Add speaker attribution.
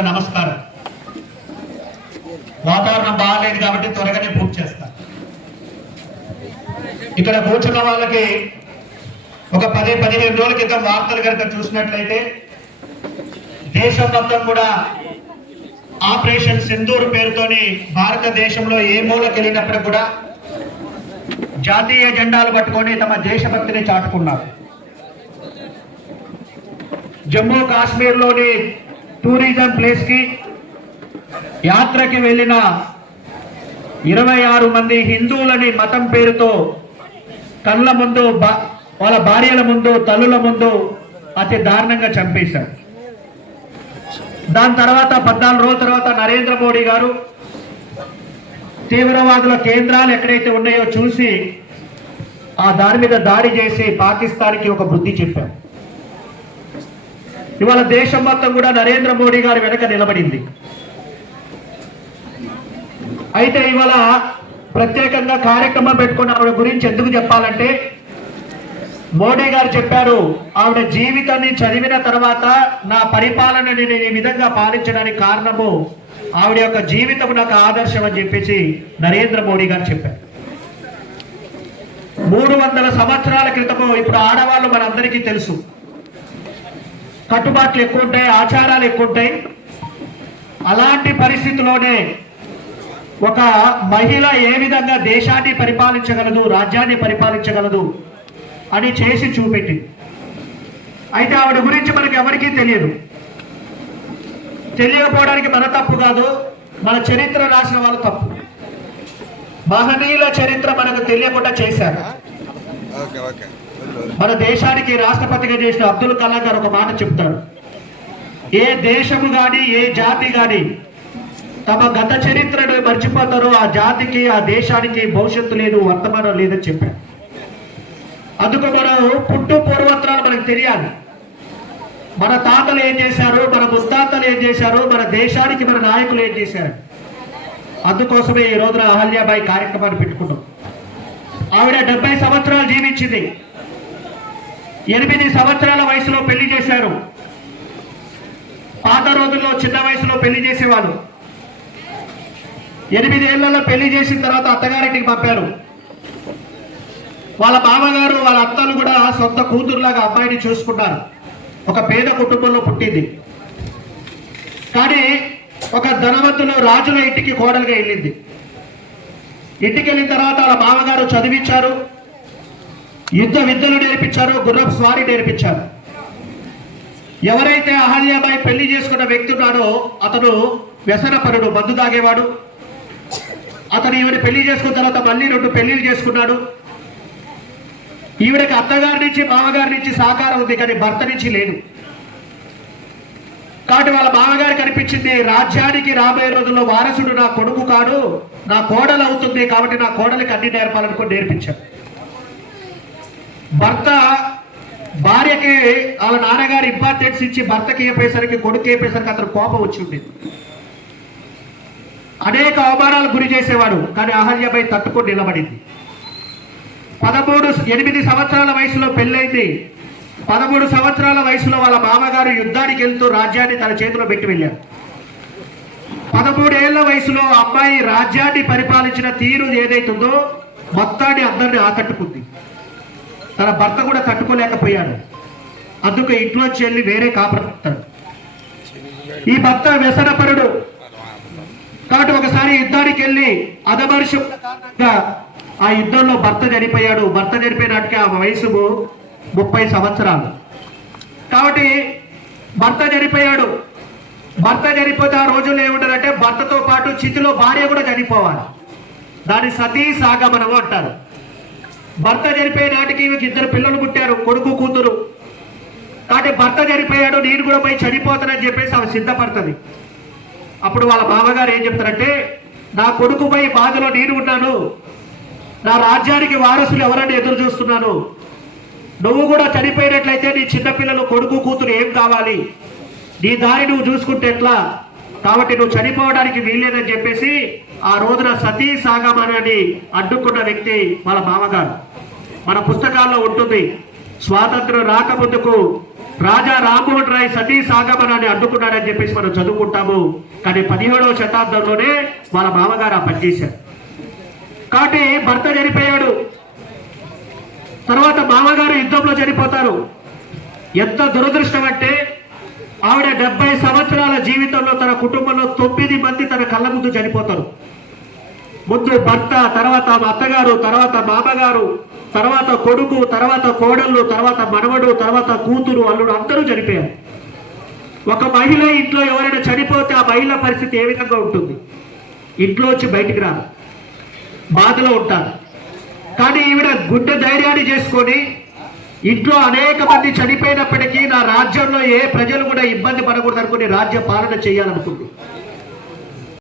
Speaker 1: నమస్కారం. వాతావరణం బాగాలేదు కాబట్టి త్వరగానే పూర్తి చేస్తా. ఇక్కడ కూర్చున్న వాళ్ళకి ఒక పది పదిహేను రోజుల క్రితం వార్తలు కనుక చూసినట్లయితే దేశం మొత్తం కూడా ఆపరేషన్ సింధూర్ పేరుతోని భారతదేశంలో ఏ మూలకి వెళ్ళినప్పుడు కూడా జాతీయ జెండాలు పట్టుకొని తమ దేశభక్తిని చాటుకున్నారు. జమ్మూ కాశ్మీర్లోని టూరిజం ప్లేస్కి యాత్రకి వెళ్ళిన ఇరవై ఆరు మంది హిందువులని మతం పేరుతో కళ్ళ ముందు వాళ్ళ భార్యల ముందు తల్లుల ముందు అతి దారుణంగా చంపేశారు. దాని తర్వాత పద్నాలుగు రోజుల తర్వాత నరేంద్ర మోడీ గారు తీవ్రవాదుల కేంద్రాలు ఎక్కడైతే ఉన్నాయో చూసి ఆ దాని మీద దాడి చేసి పాకిస్తాన్కి ఒక బుద్ధి చెప్పారు. ఇవాళ దేశం మొత్తం కూడా నరేంద్ర మోడీ గారి వెనక నిలబడింది. అయితే ఇవాళ ప్రత్యేకంగా కార్యక్రమం పెట్టుకున్న ఆవిడ గురించి ఎందుకు చెప్పాలంటే మోడీ గారు చెప్పారు ఆవిడ జీవితాన్ని చదివిన తర్వాత నా పరిపాలనని నేను ఈ విధంగా పాలించడానికి కారణము ఆవిడ యొక్క జీవితం నాకు ఆదర్శం అని చెప్పేసి నరేంద్ర మోడీ గారు చెప్పారు. మూడు వందల సంవత్సరాల క్రితము ఇప్పుడు ఆడవాళ్ళు మనందరికీ తెలుసు. కట్టుబాట్లు ఎక్కువ ఉంటాయి ఆచారాలు ఎక్కువ ఉంటాయి అలాంటి పరిస్థితిలోనే ఒక మహిళ ఏ విధంగా దేశాన్ని పరిపాలించగలదు రాజ్యాన్ని పరిపాలించగలదు అని చేసి చూపెట్టి అయితే ఆవిడ గురించి మనకి ఎవరికీ తెలియదు. తెలియకపోవడానికి మన తప్పు కాదు మన చరిత్ర రాసిన వాళ్ళ తప్పు. మహనీయుల చరిత్ర మనకు తెలియకుండా చేశారు.
Speaker 2: Okay okay.
Speaker 1: మన దేశానికి రాష్ట్రపతిగా చేసిన అబ్దుల్ కలాం గారు ఒక మాట చెప్తారు. ఏ దేశము గాని ఏ జాతి గాని తమ గత చరిత్రను మర్చిపోతారో ఆ జాతికి ఆ దేశానికి భవిష్యత్తు లేదు వర్తమానం లేదని చెప్పారు. అందుకు మనం పుట్టు పూర్వత్రాలు మనకు తెలియాలి. మన తాతలు ఏం చేశారు మన ముత్తాతలు ఏం చేశారు మన దేశానికి మన నాయకులు ఏం చేశారు? అందుకోసమే ఈ రోజున అహల్యాబాయి కార్యక్రమాన్ని పెట్టుకున్నాం. ఆవిడ డెబ్బై సంవత్సరాలు జీవించింది. ఎనిమిది సంవత్సరాల వయసులో పెళ్ళి చేశారు. పాత రోజుల్లో చిన్న వయసులో పెళ్ళి చేసేవాళ్ళు. ఎనిమిది ఏళ్ళలో పెళ్ళి చేసిన తర్వాత అత్తగారింటికి పంపారు. వాళ్ళ మామగారు వాళ్ళ అత్తలు కూడా సొంత కూతురులాగా అబ్బాయిని చూసుకుంటారు ఒక పేద కుటుంబంలో పుట్టింది. కానీ ఒక ధనవంతులు రాజుల ఇంటికి కోడలుగా వెళ్ళింది. ఇంటికి వెళ్ళిన తర్వాత వాళ్ళ మామగారు చదివించారు యుద్ధ విద్యలు నేర్పించారు గుర్రపు స్వారీ నేర్పించారు. ఎవరైతే అహల్యాబాయి పెళ్ళి చేసుకున్న వ్యక్తి ఉన్నాడో అతను వ్యసనపరుడు మందు తాగేవాడు. అతను ఈవిడ పెళ్ళి చేసుకున్న తర్వాత మళ్ళీ రెండు పెళ్ళిళ్ళు చేసుకున్నాడు. ఈవిడకి అత్తగారి నుంచి మామగారి నుంచి సహకారం ఉంది కానీ భర్త నుంచి లేదు. కాబట్టి వాళ్ళ మామగారు కనిపించింది రాజ్యానికి రాబోయే రోజుల్లో వారసుడు నా కొడుకు కాడు నా కోడలు అవుతుంది కాబట్టి నా కోడలికి అన్ని నేర్పాలనుకుని నేర్పించాడు. భర్త భార్యకి వాళ్ళ నాన్నగారు ఇంపార్టెన్స్ ఇచ్చి భర్తకి చెప్పేసరికి కొడుకు చెప్పేసరికి అతను కోపం వచ్చి ఉండేది. అనేక అవమానాలు గురి చేసేవాడు కానీ అహల్యపై తట్టుకొని నిలబడింది. పదమూడు ఎనిమిది సంవత్సరాల వయసులో పెళ్ళైంది. పదమూడు సంవత్సరాల వయసులో వాళ్ళ మామగారు యుద్ధానికి వెళ్తూ రాజ్యాన్ని తన చేతిలో పెట్టి వెళ్ళారు. పదమూడేళ్ళ వయసులో అమ్మాయి రాజ్యాన్ని పరిపాలించిన తీరు ఏదైతుందో మొత్తాన్ని అందరిని ఆకట్టుకుంది. తన భర్త కూడా తట్టుకోలేకపోయాడు. అందుకు ఇంట్లోంచి వెళ్ళి వేరే కాపాడుతాడు ఈ భర్త వ్యసనపరుడు. కాబట్టి ఒకసారి యుద్ధానికి వెళ్ళి అధమరుషు ఆ యుద్ధంలో భర్త చనిపోయాడు. భర్త చనిపోయినట్టుగా ఆ వయసు ముప్పై సంవత్సరాలు. కాబట్టి భర్త చనిపోయాడు. భర్త చనిపోతే ఆ రోజుల్లో ఏముంటుందంటే భర్తతో పాటు చితిలో భార్య కూడా చనిపోవాలి. దాని సతీ సాగమనము అంటారు. భర్త చనిపోయే నాటికి ఈమెకి ఇద్దరు పిల్లలు పుట్టారు కొడుకు కూతురు. కాబట్టి భర్త చనిపోయాడు నేను కూడా పోయి చనిపోతానని చెప్పేసి ఆమె సిద్ధపడుతుంది. అప్పుడు వాళ్ళ బావగారు ఏం చెప్తారంటే నా కొడుకుపై బాధలో నేను ఉన్నాను. నా రాజ్యానికి వారసులు ఎవరని ఎదురు చూస్తున్నాను. నువ్వు కూడా చనిపోయినట్లయితే నీ చిన్నపిల్లలు కొడుకు కూతురు ఏం కావాలి? నీ దారి నువ్వు చూసుకుంటే ఎట్లా? కాబట్టి నువ్వు చనిపోవడానికి వీల్లేదని చెప్పేసి ఆ రోజున సతీ సాగమనని అడ్డుకున్న వ్యక్తి వాళ్ళ మామగారు. మన పుస్తకాల్లో ఉంటుంది స్వాతంత్రం రాకముందుకు రాజా రామ్మోహన్ రాయ్ సతీ సాగమనాన్ని అడ్డుకున్నాడని చెప్పేసి మనం చదువుకుంటాము. కానీ పదిహేడవ శతాబ్దంలోనే వాళ్ళ మామగారు ఆ పనిచేశారు కాబట్టి భర్త చనిపోయాడు. తర్వాత మామగారు యుద్ధంలో చనిపోతారు. ఎంత దురదృష్టం అంటే ఆవిడ డెబ్బై సంవత్సరాల కుటుంబంలో తన కుటుంబంలో తొమ్మిది మంది తన కళ్ళ ముందు చనిపోతారు. ముందు భర్త తర్వాత మా అత్తగారు తర్వాత మామగారు తర్వాత కొడుకు తర్వాత కోడళ్ళు తర్వాత మనవడు తర్వాత కూతురు అల్లుడు అందరూ చనిపోయారు. ఒక మహిళ ఇంట్లో ఎవరైనా చనిపోతే ఆ మహిళ పరిస్థితి ఏ విధంగా ఉంటుంది? ఇంట్లో వచ్చి బయటికి రాదు బాధలో ఉంటారు. కానీ ఈవిడ గుడ్డ ధైర్యాన్ని చేసుకొని ఇంట్లో అనేక మంది చనిపోయినప్పటికీ నా రాజ్యంలో ఏ ప్రజలు కూడా ఇబ్బంది పడకూడదు అనుకుని రాజ్య పాలన చేయాలనుకుంది